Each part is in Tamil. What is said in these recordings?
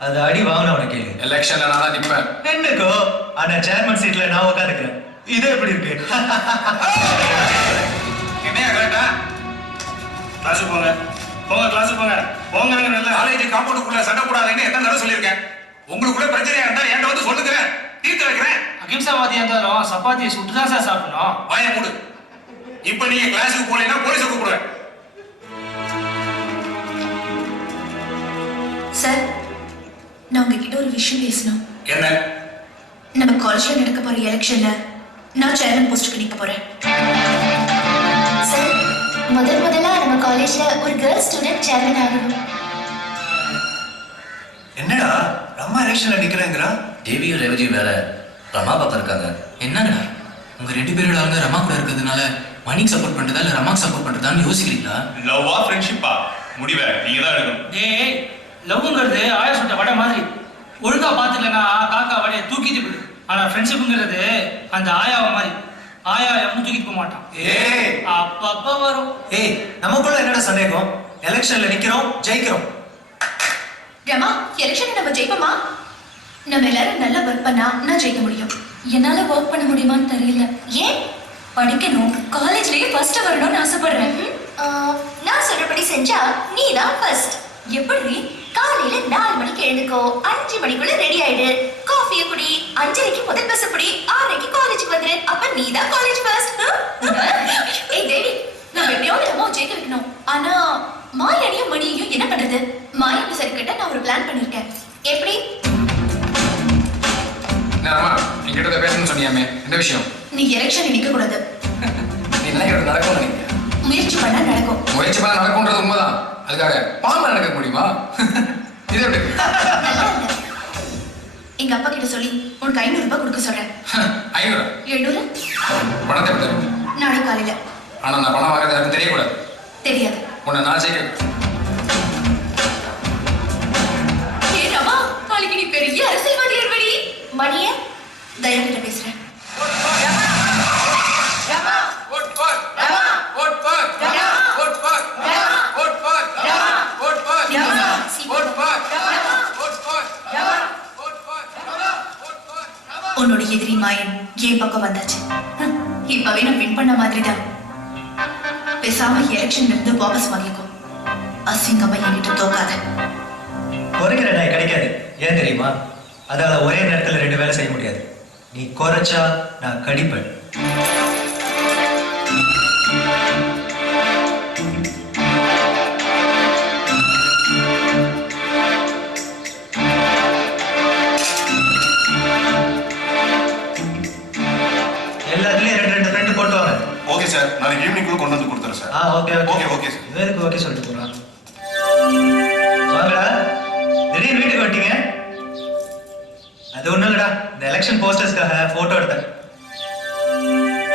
அது அடி வாங்கினவன கேளு. எலெக்ஷன்ல நான் தான் நிப்பேன். என்னக்கோ ஆனா சேர்மன் சீட்ல நான் உட்காந்துக்கிறேன் இது எப்படி இருக்கு? என்னையா கேட்டா? கிளாஸுக்கு போங்க. போங்க கிளாஸுக்கு போங்க. போங்க நல்ல. காலேஜ் காம்பவுண்டுக்குள்ள சண்டை கூடாதுன்னு எத்தனை தடவை சொல்லியிருக்கேன். உங்களுக்குள்ள பிரச்சனையா இருந்தா என்கிட்ட வந்து சொல்லுகிறேன் தீர்த்து வைக்கிறேன். அகிம்சாவாதியா இருந்தாலும் சப்பாத்தியை சுட்டு தான் சார் சாப்பிடணும். வாய மூடு. இப்ப நீங்க கிளாஸுக்கு போனீங்கன்னா போலீஸை கூப்பிடுவேன். சார் நான் உங்ககிட்ட ஒரு விஷயம் பேசணும். என்ன? நம்ம காலேஜ்ல நடக்க போற எலெக்ஷன்ல நான் சேர்மன் போஸ்டுக்கு நிக்க போறேன். சார் முதல் முதலா நம்ம காலேஜ்ல ஒரு கேர்ள் ஸ்டூடெண்ட் சேர்மன் ஆகணும். என்னடா? ரம்மா எலெக்ஷன்ல நிக்கிறேங்கிறா? தேவியும் ரேவதியும் வேற. ரமா பக்கம் இருக்காங்க. என்னங்கண்ணா உங்க ரெண்டு பேரோட ஆளுங்க ரமா கூட இருக்கிறதுனால மணிக்கு சப்போர்ட் பண்றதா இல்ல ரமாக்கு சப்போர்ட் பண்றதான்னு யோசிக்கிறீங்களா? லவ்வா ஃப்ரெண்ட்ஷிப்பா முடிவை நீங்க தான் எடுக்கணும். டேய் லவ்ங்கிறது ஆயா சுட்ட வடை மாதிரி. ஒழுங்கா பார்த்துக்கலனா காக்கா வடையை தூக்கிட்டு போயிடு. ஆனா ஃப்ரெண்ட்ஷிப்புங்கிறது அந்த ஆயாவை மாதிரி. ஆயா எவனும் தூக்கிட்டு போக மாட்டான். ஏய் அப்பப்ப வரும். ஏய் நமக்குள்ள என்னடா சந்தேகம்? எலெக்ஷன்ல நிக்கிறோம் ஜெயிக்கிறோம். ரமா எலெக்ஷன் நம்ம ஜெயிப்போமா? நம்ம எல்லாரும் நல்லா ஒர்க் பண்ணா நான் ஜெயிக்க முடியும்? என்னால ஒர்க் பண்ண முடியுமான்னு தெரியல. ஏன்? படிக்கணும். காலேஜ்லயே ஃபர்ஸ்ட் வரணும்னு ஆசைப்படுறேன். நான் சொல்றபடி செஞ்சா நீ தான் ஃபர்ஸ்ட் எப்படி காலையில நாலு மணிக்கு எழுந்துக்கோ. அஞ்சு மணிக்குள்ள ரெடி ஆயிடு. காஃபிய குடி. அஞ்சரைக்கு முதல் பஸ் பிடி. ஆறரைக்கு காலேஜுக்கு வந்துரு. அப்ப நீ தான் காலேஜ் ஃபர்ஸ்ட் ஏய் தேவி நம்ம எப்படியாவது அம்மா ஜெயிக்க வைக்கணும் ஆனா மாயனையும் மணியையும் என்ன பண்றது? மாயனை சரி கட்ட நான் ஒரு பிளான் பண்ணிருக்கேன். எப்படி? என்னம்மா நீங்க கிட்ட பேசணும்னு சொன்னியாமே. என்ன விஷயம்? நீ எலெக்ஷன் நிக்க கூடாது நீ நினைக்கிறது நடக்கும் நினைக்கிறேன் முயற்சி பண்ணா நடக்கும். முயற்சி பண்ண நடக்கும்ன்றது உண்மைதான். அதுக்காக பாம்பு நடக்க முடியுமா? இது எப்படி எங்க அப்பா கிட்ட சொல்லி உனக்கு ஐநூறு ரூபாய் கொடுக்க சொல்றேன். ஐநூறு? எழுநூறு? பணத்தை தரும் நாளை காலையில. ஆனா நான் பணம் வாங்குறது யாருக்கும் தெரியக்கூடாது. தெரியாது. உன்னை நான் ஜெயிக்க ஏ ரமா நாளைக்கு நீ பெரிய அரசியல்வாதி ஏற்படி மணிய தயவுகிட்ட பேசுறேன். உன்னோட எதிரி மாயன் என் பக்கம் வந்தாச்சு? இப்பவே நான் வின் பண்ண மாதிரி தான் பேசாம எலெக்ஷன்ல இருந்து வாபஸ் வாங்கிக்கோ. அசிங்கமா என்கிட்ட தோக்காத. குறைக்கிற நாய் கிடைக்காது. ஏன் தெரியுமா? அதால ஒரே நேரத்துல ரெண்டு வேலை செய்ய முடியாது. நீ குறைச்சா நான் கடிப்பேன். ஆ okay okay okay, okay, sir. இவருக்கு ஓகே சொல்லிட்டு போறான்? வாங்கடா திடீர்னு வீட்டுக்கு வந்துட்டீங்க. அது ஒண்ணும் இல்லடா இந்த எலெக்ஷன் போஸ்டர்ஸ்க்காக போட்டோ எடுத்தேன்.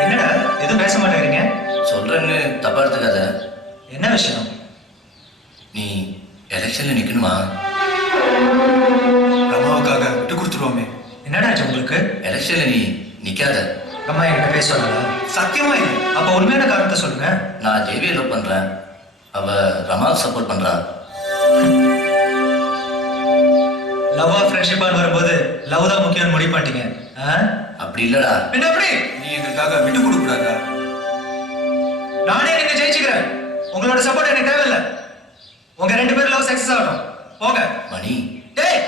என்னடா எதுவும் பேச மாட்டேங்கிறீங்க? சொல்றேன்னு தப்பா எடுத்துக்காத. என்ன விஷயம்? நீ எலெக்ஷன்ல நிக்கணுமா? ரமாவுக்காக விட்டு கொடுத்துருவோமே. என்னடா ஆச்சு உங்களுக்கு? எலெக்ஷன்ல நீ நிக்காத. அம்மா என்கிட்ட பேச சொல்லல சத்தியமா இல்லை அப்ப உண்மையான காரணத்தை சொல்லுங்க. நான் தேவியை லவ் பண்றேன். அவ ரமாவுக்கு சப்போர்ட் பண்றா. லவ்வா ஃப்ரெண்ட்ஷிப்பான்னு வரும்போது லவ் தான் முக்கியம்னு முடிவு பண்ணிட்டீங்க. ஆ? அப்படி இல்லடா. என்ன எப்படி? நீ எங்களுக்காக விட்டு கொடுக்க கூடாதா நானே நீங்க ஜெயிச்சுக்கிறேன். உங்களோட சப்போர்ட் எனக்கு தேவையில்ல. உங்க ரெண்டு பேரும் லவ் சக்சஸ் ஆகட்டும். போங்க. மணி. டேய்!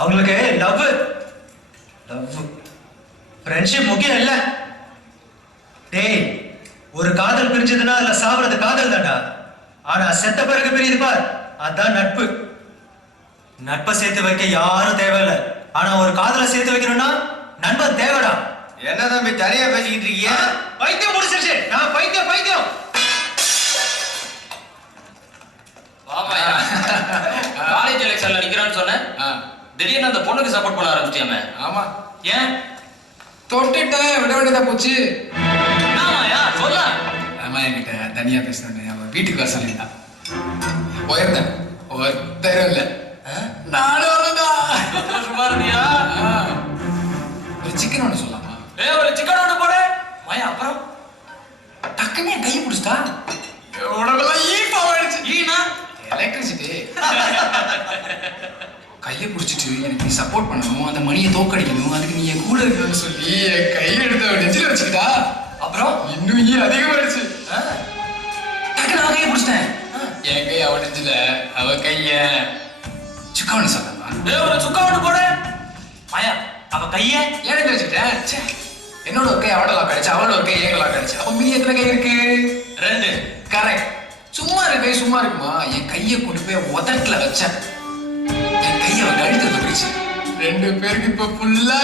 அவங்களுக்கு லவ் லவ் ஃப்ரெண்ட்ஷிப் முக்கியம் இல்ல. டேய் ஒரு காதல் பிரிஞ்சதுன்னா அதுல சாவுறது காதல் தான்டா. ஆனா செத்த பிறகு பிரியுது பார். அதான் நட்பு. நட்பை சேர்த்து வைக்க யாரும் தேவையில்ல. ஆனா ஒரு காதலை சேர்த்து வைக்கணும்னா நண்பன் தேவைடா. என்ன தம்பி தனியா பேசிக்கிட்டு இருக்கீங்க? பைத்தியம் முடிச்சிருச்சு. நான் பைத்தியம் பைத்தியம். காலேஜ் எலெக்ஷன்ல நிக்கிறான்னு சொன்னேன். திடீர்னு அந்த பொண்ணுக்கு சப்போர்ட் பண்ண ஆரம்பிச்சிட்டியாமே? ஆமா. ஏன்? தொட்டுட்டேன் விட வேண்டியதா போச்சு? என்கிட்ட தனியா பேசினேன் அவன் வீட்டுக்கு வர சொல்லியிருந்தா. போயிருந்தேன். ஒருத்தரும் இல்லை. நானும் சந்தோஷமா இருந்தியா ஒரு சிக்கன் ஒன்று சொல்லலாமா? ஏ ஒரு சிக்கன் ஒன்று போடு. மயா அப்புறம்? டக்குன்னு என் கையை பிடிச்சிட்டா? பிடிச்சிட்டு எனக்கு நீ சப்போர்ட் பண்ணணும் அந்த மணியை தோக்கடிக்கணும் அதுக்கு நீ என் கூட இருக்கணும்னு சொல்லி என் கையை எடுத்து நெஞ்சில வச்சுக்கிட்டா அப்புறம் இன்னும் ஈ அதிகமாயிடுச்சு. டக்குன்னு அவன் கையை பிடிச்சிட்டேன். என் கை அவன் நெஞ்சில அவ கைய. சுக்காவனு ஏ ஒரு சுக்கா ஒன்று போடு. மயா அவ கைய? ஏன் வச்சுக்கிட்டேன். ச்சே. என்னோட ஒரு கை அவட லாக் அடிச்சு அவளோட ஒரு கை ஏக லாக் அடிச்சு அப்ப மீதி எத்தனை கை இருக்கு? ரெண்டு. கரெக்ட் சும்மா இருக்கு சும்மா இருக்குமா? என் கையை கொண்டு போய் உதட்டுல வச்சேன். ரெண்டு பேருக்கு இப்ப ஃபுல்லா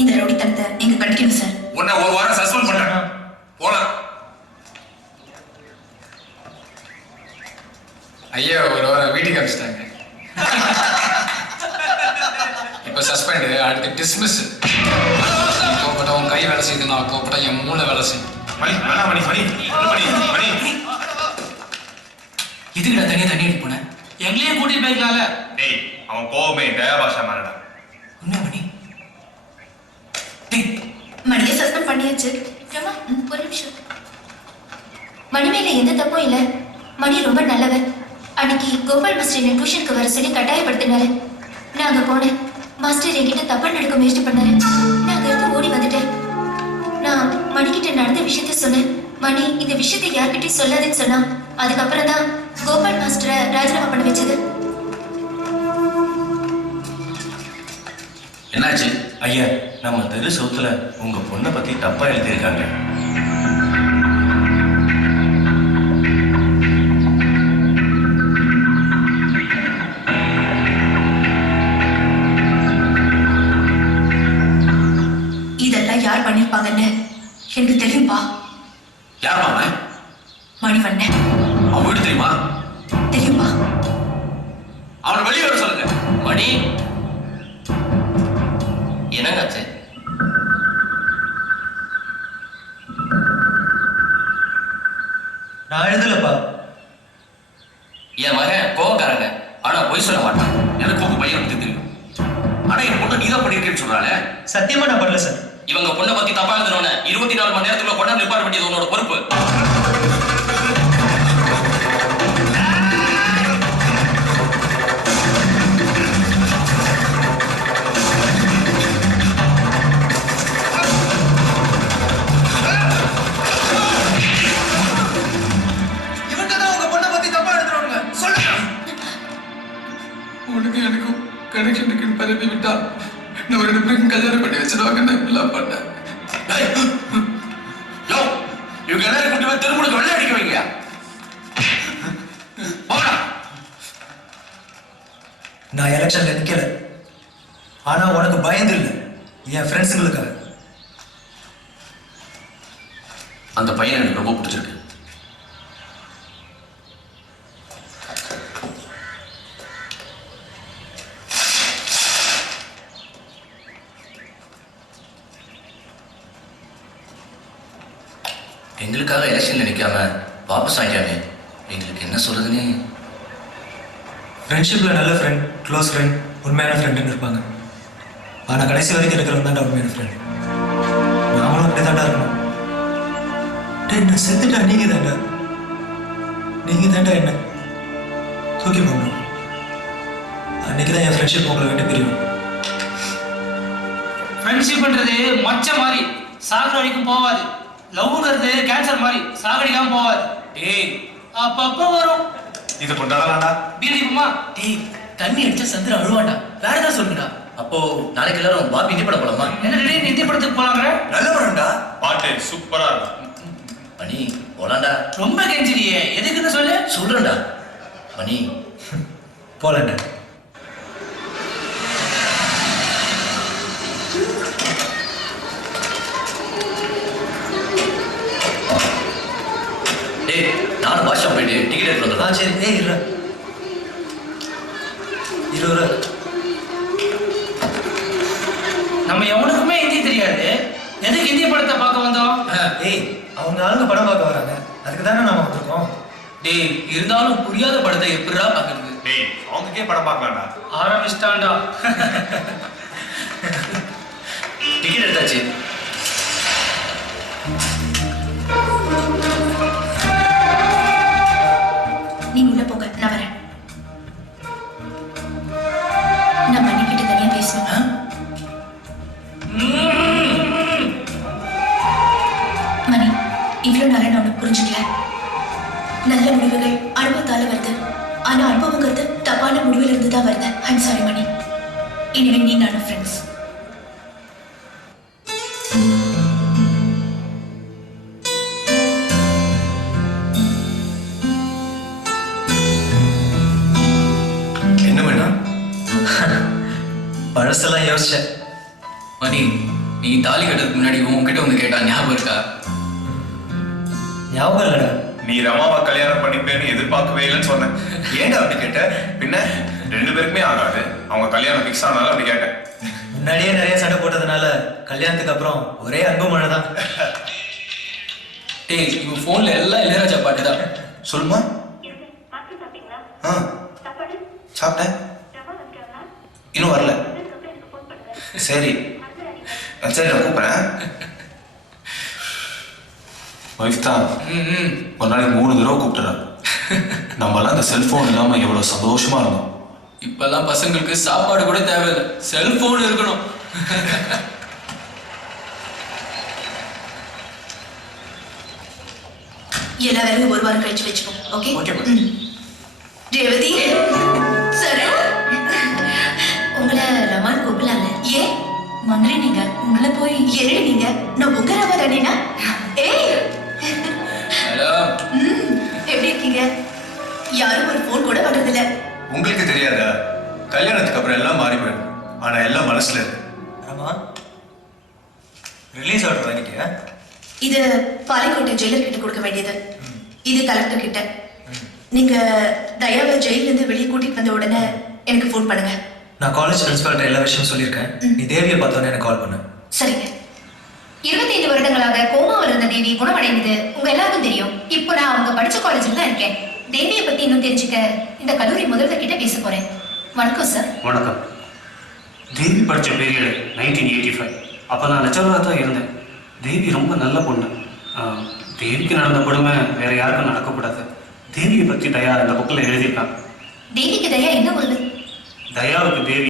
இந்த ரவுடித்தனத்தை நீங்க கண்டிக்கணும் சார் உன்னை ஒரு வாரம் சஸ்பெண்ட் பண்றேன். போலாம். ஐயா ஒரு வாரம் வீட்டுக்கு அனுப்பிச்சிட்டாங்க. இப்போ சஸ்பெண்டு அடுத்து டிஸ்மிஸ் கோப்பட்ட உன் கை வேலை செய்யுது நான் கோப்பட்ட என் மூளை வேலை செய்யும் மணி மணி மணி மணி மணி. எதுக்குடா தனியா தண்ணி எடுத்து போனேன் எங்களையும் கூட்டிட்டு போயிருக்கலாம்ல. டேய் அவன் கோவமே தயாபாஷா மாறடா உண்மை மணி டேய் மணியை சஸ்பெண்ட் ரமா ஒரு நிமிஷம். மணி மேல எந்த தப்பும் இல்ல. மணி ரொம்ப நல்லவன் அன்னைக்கு கோபால் மாஸ்டர் என்ன டியூஷனுக்கு வர சொல்லி கட்டாயப்படுத்தினாரு. நான் அங்க போனேன். மாஸ்டர் என்கிட்ட தப்பா நடக்க முயற்சி பண்ணாரு. நான் அங்க இருந்து ஓடி வந்துட்டேன். நான் மணிக்கிட்ட நடந்த விஷயத்த சொன்னேன். மணி இந்த விஷயத்தை யார்கிட்டயும் சொல்லாதுன்னு சொன்னான். அதுக்கப்புறம் தான் கோபால் மாஸ்டரை ராஜினாமா பண்ண வச்சது. என்னாச்சு? ஐயா நம்ம தெரு சவுத்துல உங்க பொண்ணை பத்தி தப்பா எழுதியிருக்காங்க. சத்தியமா நான் பண்ணல சார் இவங்க பொண்ணை பத்தி தப்பா எழுதணும்னு இருபத்தி நாலு மணி நேரத்துக்குள்ள கொண்டாந்து நிப்பாட வேண்டியது உன்னோட பொறுப்பு. நினைச்சிருவாங்கன்னு இப்படிலாம் பண்ணேன். இவங்க எல்லாரும் கூட்டி போய் திருமணம் வெள்ளை அடிக்க வைங்க. நான் எலெக்ஷன்ல நிக்கல. ஆனா உனக்கு பயந்து இல்லை. என் ஃப்ரெண்ட்ஸுங்களுக்காக அந்த பையன் எனக்கு ரொம்ப பிடிச்சிருக்கு. எங்களுக்காக எலெக்ஷன்ல நிக்காம வாபஸ் ஆகிட்டாமே எங்களுக்கு என்ன சொல்றதுன்னு ஃப்ரெண்ட்ஷிப்ல நல்ல ஃப்ரெண்ட் க்ளோஸ் ஃப்ரெண்ட் உண்மையான ஃப்ரெண்டுன்னு இருப்பாங்க. ஆனா கடைசி வரைக்கும் இருக்கிறவங்க தான்டா உண்மையான ஃப்ரெண்ட் நாமளும் அப்படி தாண்டா இருக்கணும் நான் செத்துட்டா? நீங்க தாண்டா நீங்க தாண்டா என்ன? தூக்கி போடணும் அன்னைக்கு தான் என் ஃப்ரெண்ட்ஷிப் உங்களை விட்டு பிரியும். ஃப்ரெண்ட்ஷிப்ன்றது மச்ச மாதிரி. சாகுற வரைக்கும் போகாது. லவ்ங்கிறது கேன்சர் மாதிரி. சாகடிக்காம போகாது டேய் அப்பப்போ வரும். இதை கொண்டாடலாம்டா. பீதிப்புமா டேய் தண்ணி அடிச்சா சந்திர அழுவாண்டா வேற ஏதாவது சொல்லுடா அப்போ நாளைக்கு எல்லாரும் பாபி இந்தி படம் போலாமா? என்ன திடீர்னு நிதி படத்துக்கு போலாங்கிற நல்ல படம்டா. பாட்டு சூப்பரா இருக்கும். மணி போலாண்டா ரொம்ப கெஞ்சிரியே எதுக்குன்னு சொல்லு. சொல்றேன்டா. மணி போலண்டா ஏய் இருபது ரூபா நம்ம எவனுக்குமே ஹிந்தி தெரியாது. எதுக்கு ஹிந்தி படத்தை பார்க்க வந்தோம்? ஏய் அவங்க ஆளுங்க படம் பார்க்க வராங்க. அதுக்கு தானே நாம வந்திருக்கோம். டேய் இருந்தாலும் புரியாத படத்தை எப்படிடா பாக்குறது டேய் அவங்களுக்கே படம் பார்க்கலாம்டா ஆரம்பிச்சிட்டான்டா. டிக்கெட் எடுத்தாச்சு. புரிஞ்சுக்கல. நல்ல முடிவுகள் அனுபவத்தால வருது. ஆனா அனுபவங்கிறது தப்பான முடிவில் இருந்து தான் வருது. I'm sorry Mani. இனிமே நீ நானும் ஃப்ரெண்ட்ஸ் என்ன வேணா? பழசெல்லாம் யோசிச்சேன். மணி நீ தாலி கட்டுறதுக்கு முன்னாடி உன்கிட்ட வந்து கேட்டா ஞாபகம் இருக்கா? ஞாபகம் இல்லடா. நீ ரமாவை கல்யாணம் பண்ணிப்பேன்னு எதிர்பார்க்கவே இல்லைன்னு சொன்னேன். ஏன்டா அப்படி கேட்ட? பின்ன ரெண்டு பேருக்குமே ஆகாது. அவங்க கல்யாணம் ஃபிக்ஸ் ஆனாலும் அப்படி கேட்டேன். முன்னாடியே நிறைய சண்டை போட்டதுனால கல்யாணத்துக்கு அப்புறம் ஒரே அன்பு மழை தான் டேய் இவன் போன்ல எல்லாம் இளையராஜா பாட்டு தான். சொல்லுமா? ஆ. சாப்பிட்டேன். இன்னும் வரல. சரி. சரி நான் கூப்பிட்றேன். ஒய்ஃப் தான். ஒரு நாளைக்கு மூணு தடவை கூப்பிட்டுறேன் நம்மளாம் அந்த செல்போன் இல்லாம எவ்வளவு சந்தோஷமா இருந்தோம். இப்பெல்லாம் பசங்களுக்கு சாப்பாடு கூட தேவையில்லை. செல்போன் இருக்கணும். எல்லா வேலையும் ஒரு வாரம் கழிச்சு வச்சுப்போம் ஓகே. ரேவதி சரி உங்களை ரமான் கூப்பிடலாங்க ஏன்? மந்திரி நீங்க. உங்களை போய் ஏழு நீங்க. நான் யாரும் ஒரு ஃபோன் கூட பண்றதில்ல உங்களுக்கு தெரியாதா? கல்யாணத்துக்கு அப்புறம் எல்லாம் மாறி போயிடும். ஆனா எல்லாம் மனசுல இருக்கு. ஆமா ரிலீஸ் ஆர்டர் வாங்கிட்டியா? இது பாலைக்கோட்டை ஜெயிலர் கிட்ட கொடுக்க வேண்டியது. இது கலெக்டர் கிட்ட. நீங்க தயாவை ஜெயில இருந்து வெளியே கூட்டிட்டு வந்த உடனே எனக்கு ஃபோன் பண்ணுங்க. நான் காலேஜ் பிரின்சிபால்கிட்ட எல்லா விஷயம் சொல்லியிருக்கேன். நீ தேவியை பார்த்தோன்னே எனக்கு கால் பண்ணு. சரிங்க. இருபத்தைந்து வருடங்களாக கோமாவில் இருந்த தேவி குணமடைந்தது. உங்க எல்லாருக்கும் தெரியும். இப்போ நான் அவங்க படிச்ச காலேஜில் தான் இருக்கேன். தேவியை பத்தி இன்னும் தெரிஞ்சுக்க இந்த கல்லூரி முதல்வர் கிட்ட பேச போறேன். வணக்கம் சார் வணக்கம். தேவி படித்த பீரியடு நைன்டீன் எயிட்டி ஃபைவ் அப்போ நான் லெக்சராக தான் இருந்தேன். தேவி ரொம்ப நல்ல பொண்ணு. தேவிக்கு நடந்த கொடுமை வேற யாருக்கும் நடக்கக்கூடாது. தேவியை பற்றி தயா இந்த புக்கில் எழுதியிருக்கான் தேவிக்கு தயா என்ன உள்ளது தயாவுக்கு தேவி